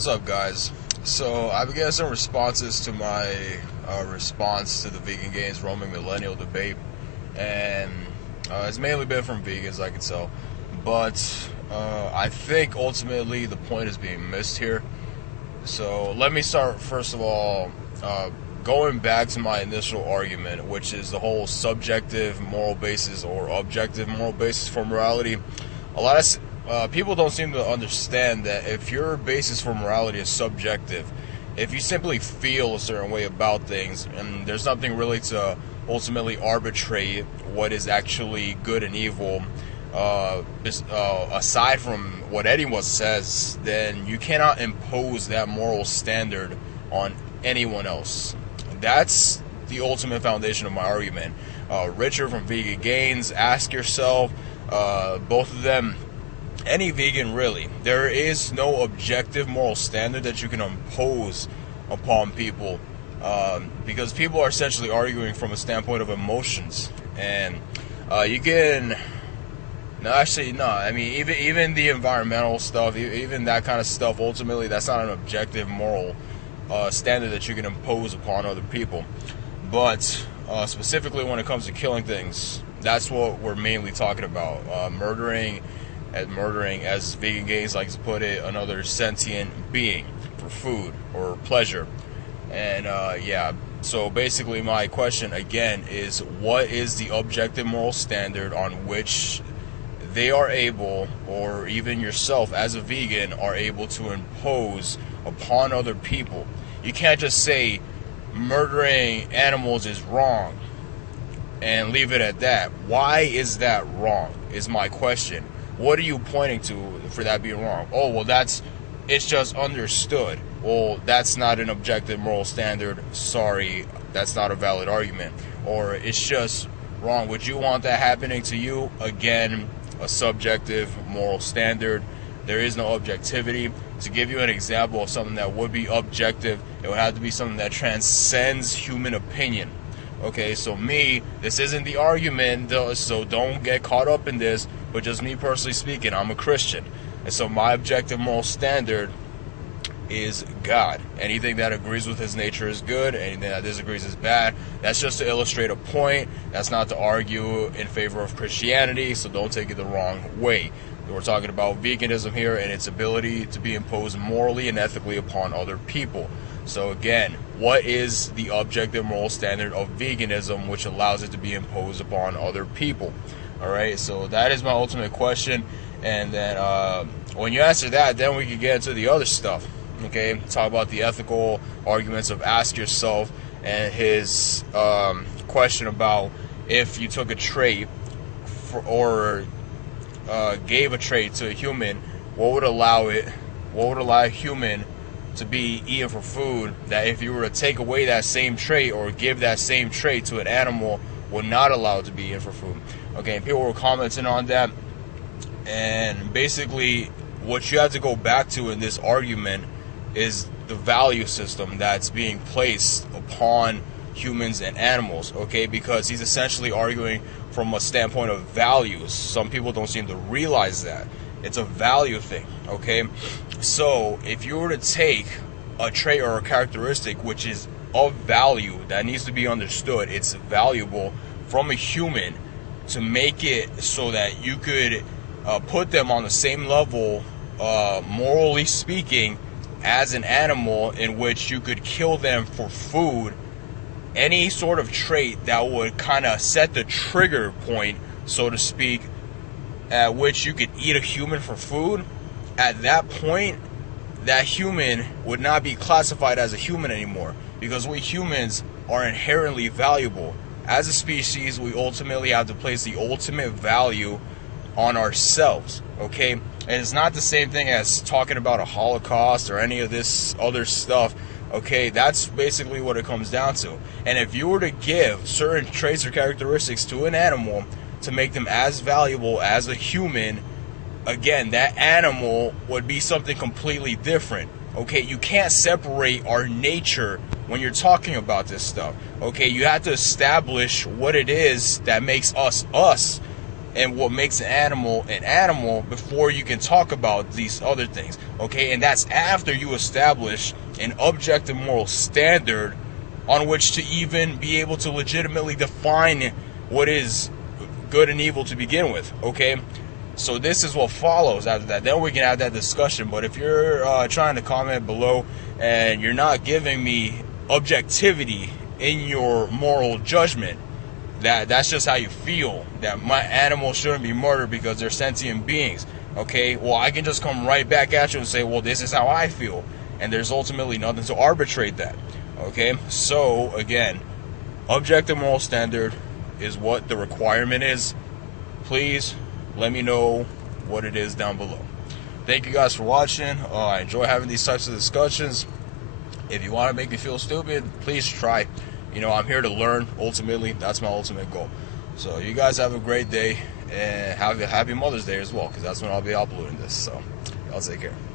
What's up, guys? So I've been getting some responses to my response to the vegan gains roaming millennial debate, and it's mainly been from vegans, I can tell. But I think ultimately the point is being missed here. So let me start first of all going back to my initial argument, which is the whole subjective moral basis or objective moral basis for morality. A lot of people don't seem to understand that if your basis for morality is subjective, if you simply feel a certain way about things, and there's nothing really to ultimately arbitrate what is actually good and evil, aside from what anyone says, then you cannot impose that moral standard on anyone else. That's the ultimate foundation of my argument. Richard from Vegan Gains, ask yourself, both of them, any vegan really, there is no objective moral standard that you can impose upon people, because people are essentially arguing from a standpoint of emotions, and you can I mean, even the environmental stuff, even that kind of stuff, ultimately that's not an objective moral standard that you can impose upon other people. But specifically when it comes to killing things, that's what we're mainly talking about. Murdering, as Vegan Gains likes to put it, another sentient being for food or pleasure. And yeah, so basically my question again is, what is the objective moral standard on which they are able, or even yourself as a vegan, are able to impose upon other people? You can't just say murdering animals is wrong and leave it at that. Why is that wrong, is my question. What are you pointing to for that being wrong? Oh, well, it's just understood. Well, that's not an objective moral standard. Sorry, that's not a valid argument. Or it's just wrong. Would you want that happening to you? Again, a subjective moral standard. There is no objectivity. To give you an example of something that would be objective, it would have to be something that transcends human opinion. Okay, so this isn't the argument, so don't get caught up in this, but just me personally speaking, I'm a Christian. And so my objective moral standard is God. Anything that agrees with his nature is good, anything that disagrees is bad. That's just to illustrate a point. That's not to argue in favor of Christianity, so don't take it the wrong way. We're talking about veganism here and its ability to be imposed morally and ethically upon other people. So again, what is the objective moral standard of veganism which allows it to be imposed upon other people? Alright, so that is my ultimate question. And then when you answer that, then we can get into the other stuff. Okay, talk about the ethical arguments of ask yourself, and his question about if you took a trait or gave a trait to a human, what would allow a human to be eaten for food, that if you were to take away that same trait or give that same trait to an animal, would not allow it to be eaten for food. Okay, and people were commenting on that, and basically what you have to go back to in this argument is the value system that's being placed upon humans and animals, okay? Because he's essentially arguing from a standpoint of values. Some people don't seem to realize that. It's a value thing, okay? So if you were to take a trait or a characteristic which is of value, that needs to be understood, it's valuable, from a human, to make it so that you could put them on the same level, morally speaking, as an animal, in which you could kill them for food, any sort of trait that would kind of set the trigger point, so to speak, at which you could eat a human for food, at that point, that human would not be classified as a human anymore, because we humans are inherently valuable. As a species, we ultimately have to place the ultimate value on ourselves, okay? And it's not the same thing as talking about a Holocaust or any of this other stuff, okay? That's basically what it comes down to. And if you were to give certain traits or characteristics to an animal to make them as valuable as a human, again, that animal would be something completely different, okay? You can't separate our nature when you're talking about this stuff, okay? You have to establish what it is that makes us us, and what makes an animal before you can talk about these other things, okay? And that's after you establish an objective moral standard on which to even be able to legitimately define what is good and evil to begin with, okay? So this is what follows after that. Then we can have that discussion. But if you're trying to comment below and you're not giving me objectivity in your moral judgment, that's just how you feel, that my animals shouldn't be murdered because they're sentient beings, okay? Well, I can just come right back at you and say, well, this is how I feel, and there's ultimately nothing to arbitrate that, okay? So again, objective moral standard is what the requirement is. Please let me know what it is down below. Thank you guys for watching. I enjoy having these types of discussions. If you want to make me feel stupid, please try. You know, I'm here to learn. Ultimately, that's my ultimate goal. So you guys have a great day, and have a happy Mother's Day as well, because that's when I'll be uploading this. So y'all take care.